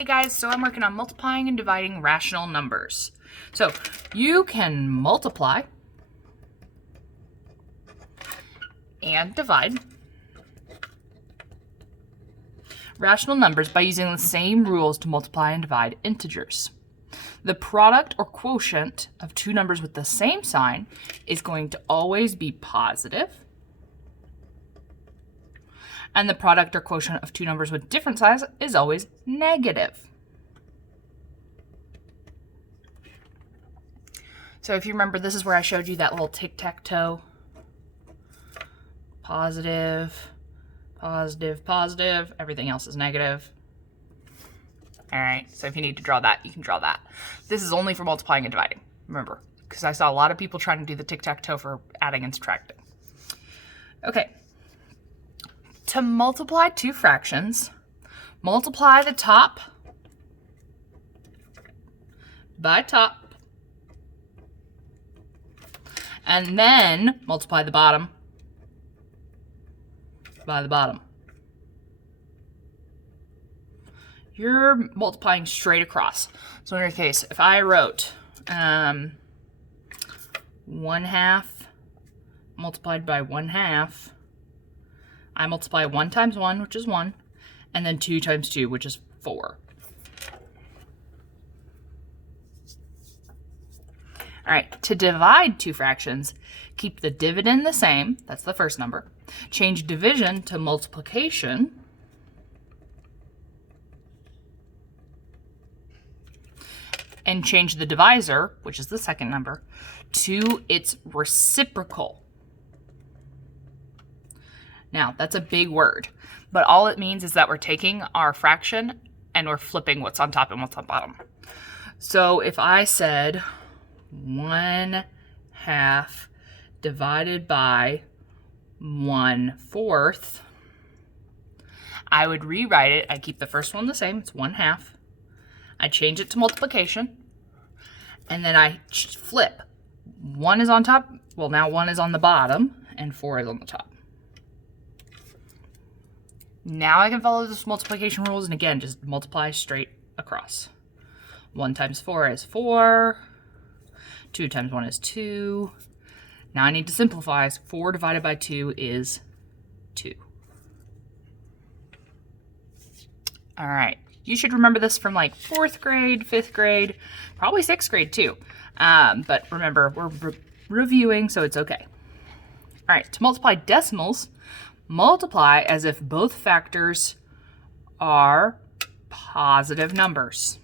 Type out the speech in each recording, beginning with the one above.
Hey guys, so I'm working on multiplying and dividing rational numbers. So you can multiply and divide rational numbers by using the same rules to multiply and divide integers. The product or quotient of two numbers with the same sign is going to always be positive, and the product or quotient of two numbers with different signs is always negative. So if you remember, this is where I showed you that little tic-tac-toe. Positive, positive, positive. Everything else is negative. All right, so if you need to draw that, you can draw that. This is only for multiplying and dividing, remember, because I saw a lot of people trying to do the tic-tac-toe for adding and subtracting. Okay, to multiply two fractions, multiply the top by top, and then multiply the bottom by the bottom. You're multiplying straight across. So in your case, if I wrote 1/2 multiplied by 1/2, I multiply 1 times 1, which is 1, and then 2 times 2, which is 4. All right, to divide two fractions, keep the dividend the same, that's the first number. Change division to multiplication. And change the divisor, which is the second number, to its reciprocal. Now, that's a big word, but all it means is that we're taking our fraction and we're flipping what's on top and what's on bottom. So if I said 1/2 divided by 1/4, I would rewrite it. I keep the first one the same, it's 1/2. I change it to multiplication, and then I flip. 1 is on top, well now 1 is on the bottom, and 4 is on the top. Now I can follow this multiplication rules, and again, just multiply straight across. 1 times 4 is 4, 2 times 1 is 2. Now I need to simplify, so 4 divided by 2 is 2. All right. You should remember this from like 4th grade, 5th grade, probably 6th grade too. But remember, we're reviewing, so it's okay. All right, to multiply decimals, multiply as if both factors are positive numbers.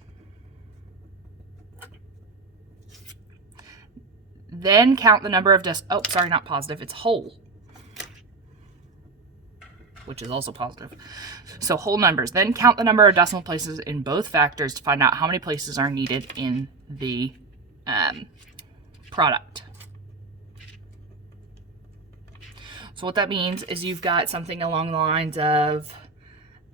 Then count the number of not positive, it's whole, which is also positive. So whole numbers. Then count the number of decimal places in both factors to find out how many places are needed in the product. So what that means is you've got something along the lines of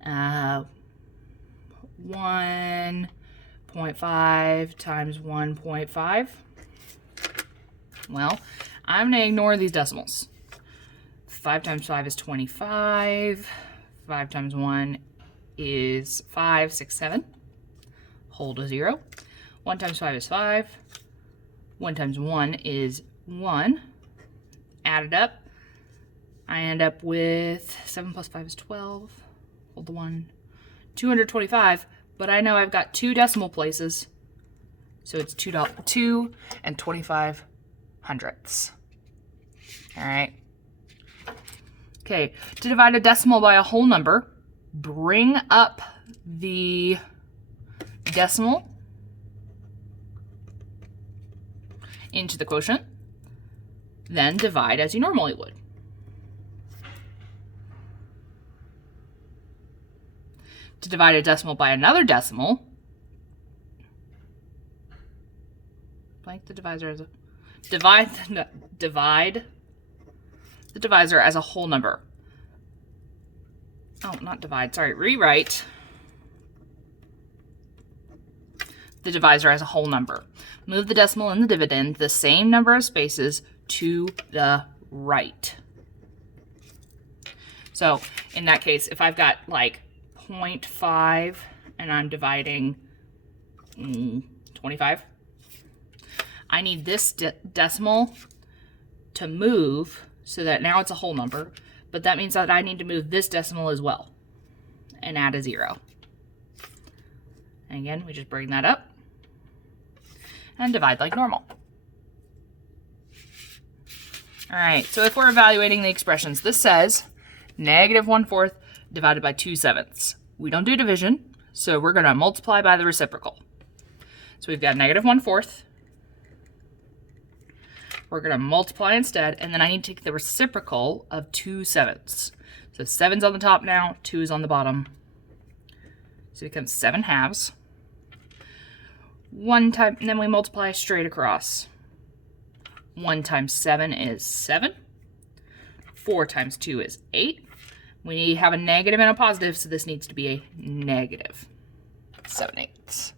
1.5 times 1.5. Well, I'm going to ignore these decimals. 5 times 5 is 25. 5 times 1 is 5, 6, 7. Whole to 0. 1 times 5 is 5. 1 times 1 is 1. Add it up. I end up with 7 plus 5 is 12. Hold the 1. 225. But I know I've got 2 decimal places. So it's 2 and 25 hundredths. All right. Okay, to divide a decimal by a whole number, bring up the decimal into the quotient, then divide as you normally would. To divide a decimal by another decimal, blank the divisor as a divide the divisor as a whole number. Oh, not divide, sorry, rewrite the divisor as a whole number. Move the decimal and the dividend the same number of spaces to the right. So in that case, if I've got like 0.5 and I'm dividing 25. I need this decimal to move so that now it's a whole number, but that means that I need to move this decimal as well and add a 0. And again, we just bring that up and divide like normal. All right, so if we're evaluating the expressions, this says -1/4 divided by 2/7. We don't do division, so we're going to multiply by the reciprocal. So we've got -1/4. We're going to multiply instead, and then I need to take the reciprocal of 2/7. So 7's on the top now, 2 is on the bottom. So it becomes 7/2. 1 time, and then we multiply straight across. 1 times 7 is 7. 4 times 2 is 8. We have a negative and a positive, so this needs to be a negative 7/8.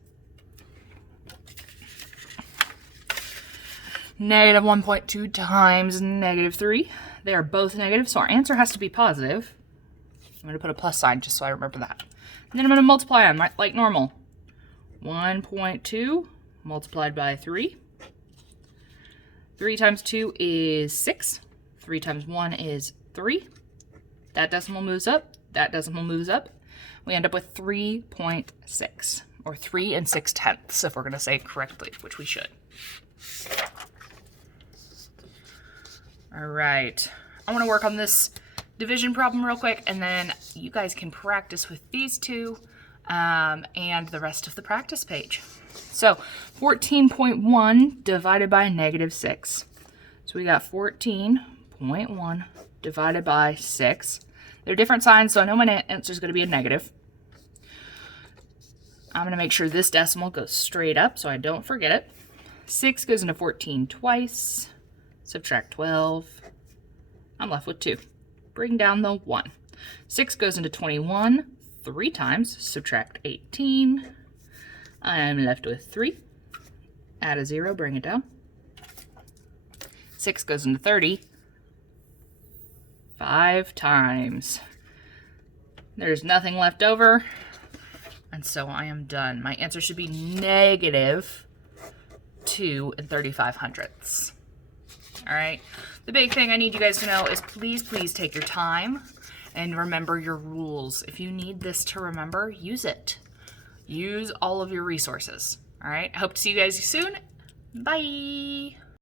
-1.2 times -3. They are both negative, so our answer has to be positive. I'm going to put a plus sign just so I remember that. And then I'm going to multiply on like normal. 1.2 multiplied by 3. 3 times 2 is 6. 3 times 1 is 3. That decimal moves up. That decimal moves up. We end up with 3.6, or 3 6/10 if we're going to say it correctly, which we should. All right. I want to work on this division problem real quick, and then you guys can practice with these two and the rest of the practice page. So 14.1 divided by -6. So we got 14.1 divided by 6. They're different signs, so I know my answer is going to be a negative. I'm going to make sure this decimal goes straight up so I don't forget it. 6 goes into 14 twice. Subtract 12. I'm left with 2. Bring down the 1. 6 goes into 21 3 times. Subtract 18. I'm left with 3. Add a 0, bring it down. 6 goes into 30 5 times. There's nothing left over, and so I am done. My answer should be -2 3/35. All right. The big thing I need you guys to know is please take your time and remember your rules. If you need this to remember, use it. Use all of your resources. All right. I hope to see you guys soon. Bye.